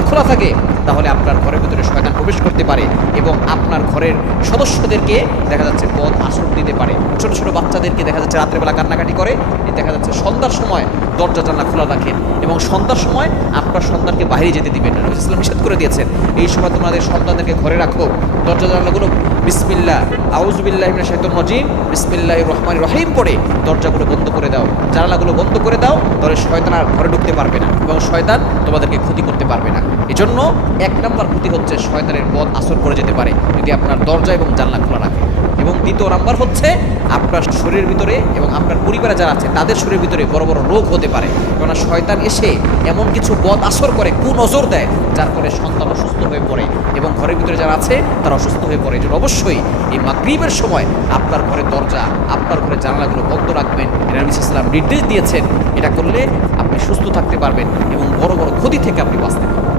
জানালা খোলা থাকে তাহলে আপনার ঘরের ভিতরে শয়তান প্রবেশ করতে পারে এবং আপনার ঘরের সদস্যদেরকে দেখা যাচ্ছে বদ আসর দিতে পারে। ছোট ছোট বাচ্চাদেরকে দেখা যাচ্ছে রাত্রেবেলা কান্নাকাটি করে, দেখা যাচ্ছে সন্ধ্যার সময় দরজা জানলা খোলা রাখেন এবং সন্ধ্যার সময় আপনার সন্তানকে বাইরে যেতে দিবেন না। নবী ইসলাম নিষেধ করে দিয়েছেন এই সময় তোমাদের সন্তানদেরকে ঘরে রাখো, দরজা জানলাগুলো বিসমিল্লাহ আউযুবিল্লাহি মিনাশ শাইতানির রাজিম বিসমিল্লাহির রহমানির রহিম পড়ে দরজাগুলো বন্ধ করে দাও, জানালাগুলো বন্ধ করে দাও, তাহলে শয়তান আর ঘরে ঢুকতে পারবে না এবং শয়তান তোমাদেরকে ক্ষতি করতে পারবে না। এজন্য এক নম্বর ক্ষতি হচ্ছে শয়তানের বদ আসর করে যেতে পারে যদি আপনার দরজা এবং জানলা খোলা রাখে। এবং দ্বিতীয় নাম্বার হচ্ছে আপনার শরীরের ভিতরে এবং আপনার পরিবারে যারা আছে তাদের শরীরের ভিতরে বড় বড় রোগ হতে পারে, কেননা শয়তান এসে এমন কিছু বদ আসর করে, কুনজর দেয়, যার ফলে সন্তান অসুস্থ হয়ে পড়ে এবং ঘরের ভিতরে যারা আছে তারা অসুস্থ হয়ে পড়ে। এজন্য অবশ্যই এই মাগরিবের সময় আপনার ঘরের দরজা, আপনার ঘরের জানালাগুলো বন্ধ রাখবেন। নবী সাল্লাল্লাহু আলাইহি ওয়াসাল্লাম নির্দেশ দিয়েছেন, এটা করলে আপনি সুস্থ থাকতে পারবেন এবং বড় বড় ক্ষতি থেকে আপনি বাঁচতে পারবেন।